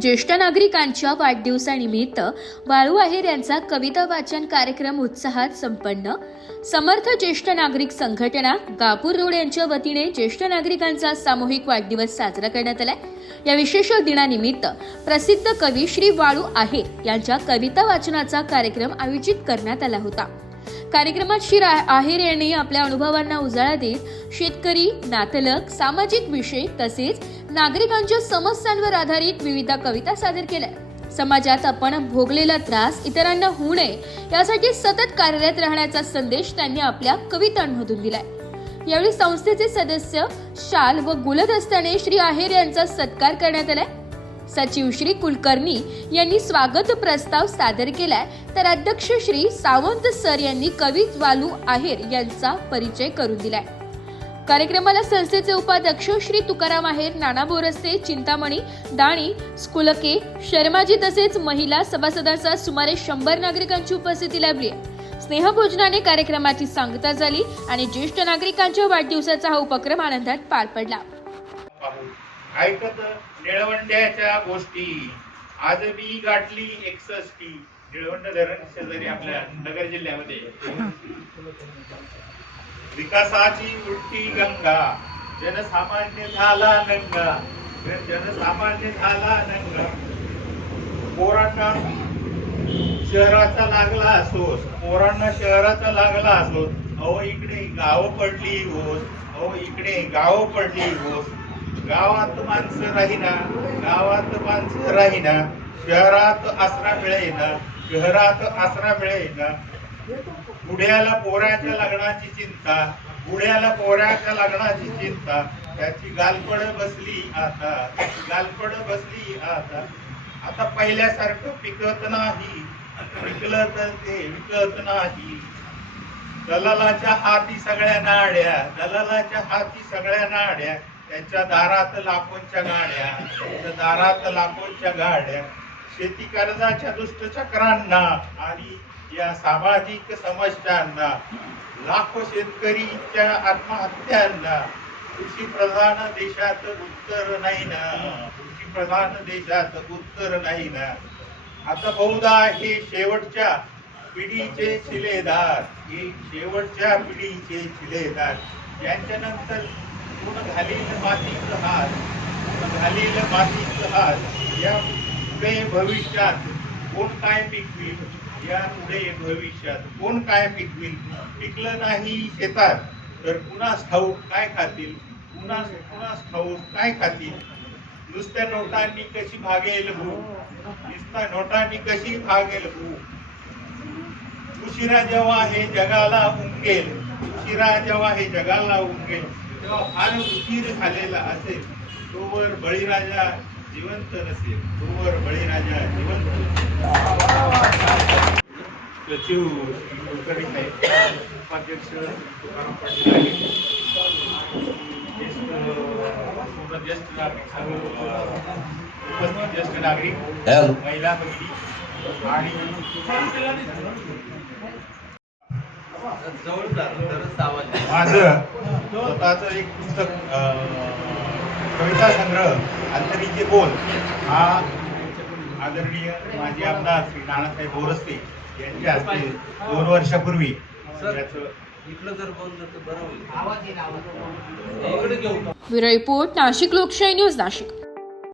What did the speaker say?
ज्येष्ठ नागरिकांच्या वाढदिवसानिमित्त वाळू आहेर यांचा कविता वाचन कार्यक्रम उत्साहात संपन्न. समर्थ ज्येष्ठ नागरिक संघटना गापूर रोड यांच्या वतीने ज्येष्ठ नागरिकांचा सामूहिक वाढदिवस साजरा करण्यात आलाय. या विशेष दिनानिमित्त प्रसिद्ध कवी श्री वाळू आहेर यांच्या कविता वाचनाचा कार्यक्रम आयोजित करण्यात आला होता. कार्यक्रमात श्री आहेर यांनी आपल्या अनुभवांना उजाळा देत शेतकरी नातलक सामाजिक विषय तसेच नागरिकांच्या समस्यांवर आधारित विविध कविता सादर केल्या. समाजात आपण भोगलेला त्रास इतरांना होऊ नये यासाठी सतत कार्यरत राहण्याचा संदेश त्यांनी आपल्या कवितांमधून दिलाय. यावेळी संस्थेचे सदस्य शाल व गुलदस्ताने श्री आहेर यांचा सत्कार करण्यात आलाय. सचिव श्री कुलकर्णी यांनी स्वागत प्रस्ताव सादर केलाय. तर अध्यक्ष श्री सावंत सर यांनी कवी वालू आहेर यांचा परिचय करून दिलाय. कार्यक्रमाला संस्थेचे उपाध्यक्ष श्री तुकाराम आहेर नाना बोरस्ते चिंतामणी दाणी स्कुलके शर्माजी तसेच महिला सभासदांचा सुमारे शंभर नागरिकांची उपस्थिती लाभली आहे. स्नेहभोजनाने कार्यक्रमाची सांगता झाली आणि ज्येष्ठ नागरिकांच्या वाढदिवसाचा हा उपक्रम आनंदात पार पडला. ऐकत निळवंड्याच्या गोष्टी. आज मी गाठली एकसष्टी. निळवंड धरण शेजारी आपल्या नगर जिल्ह्यामध्ये. विकासाची उलटी गंगा. जनसामान्य झाला नंगा. जनसामान्य झाला नंगा. पोरांना शहराचा लागला असोस पोरांना शहराचा लागला असोस अहो इकडे गाव पडली ओस. अहो इकडे गाव पडली ओस. गावात माणसं राहीना गावात माणसं राहीना शहरात आसरा मिळेना शहरात आसरा मिळेना. बुढ्याला पोऱ्याच्या लग्नाची चिंता बुढ्याला पोऱ्याच्या लग्नाची चिंता. त्याची गालपड बसली आता त्याची गालपड बसली आता. आता पहिल्यासारखं पिकत नाही विकलत तर ते विकत नाही. दलालाच्या हाती सगळ्या नाड्या दलालाच्या हाती सगळ्या नाड्या. त्यांच्या दारात लाखोंच्या गाड्या त्यांच्या दारात लाखोंच्या गाड्या शेती कर्जाच्या दुष्टचक्रांना आणि या सामाजिक समस्यांना लाखो शेतकरीच्या आत्महत्यांना कृषी प्रधान देशात उत्तर नाही ना कृषी प्रधान देशात उत्तर नाही ना आता बहुधा हे शेवटच्या पिढीचे शिलेदार हे शेवटच्या पिढीचे शिलेदार. यांच्यानंतर पूर्ण घालील मातीचं हार पूर्ण घालील मातीचं हार या पुढे भविष्यात कोण काय पिकवी या पुढे भविष्यात कोण काय पिकवी पिकलं नाही शेतात तर पुन्हा ठाऊक काय खातील? पुन्हा पुन्हा ठाऊक काय खातील? नुसत्या नोटांनी कशी भागेल भू नुसत्या नोटांनी कशी भागेल भू उशिरा जेव्हा हे जगाला उमगेल उशिरा जेव्हा हे जगाला उमगेल तेव्हा फार उशीर झालेला असेल तोवर बळीराजा जिवंत नसेल तोवर बळीराजा जिवंत सचिव कुलकर्णी उपाध्यक्ष तुकाराम पाटील आहे ज्येष्ठ ज्येष्ठ नागरिक सर्व उपस्थित ज्येष्ठ नागरिक हॅलो. महिला भगिनी आणि माझं स्वतःच एक पुस्तक कविता संग्रह अंतरीचे बोल हा आदरणीय माजी आमदार श्री नानासाहेब बोरस्ते यांच्या हस्ते दोन वर्षापूर्वी. याचं इकडं जर बोललं तर बरं होईल. इकडे घेऊ ब्युरो रिपोर्ट नाशिक लोकशाही न्यूज नाशिक.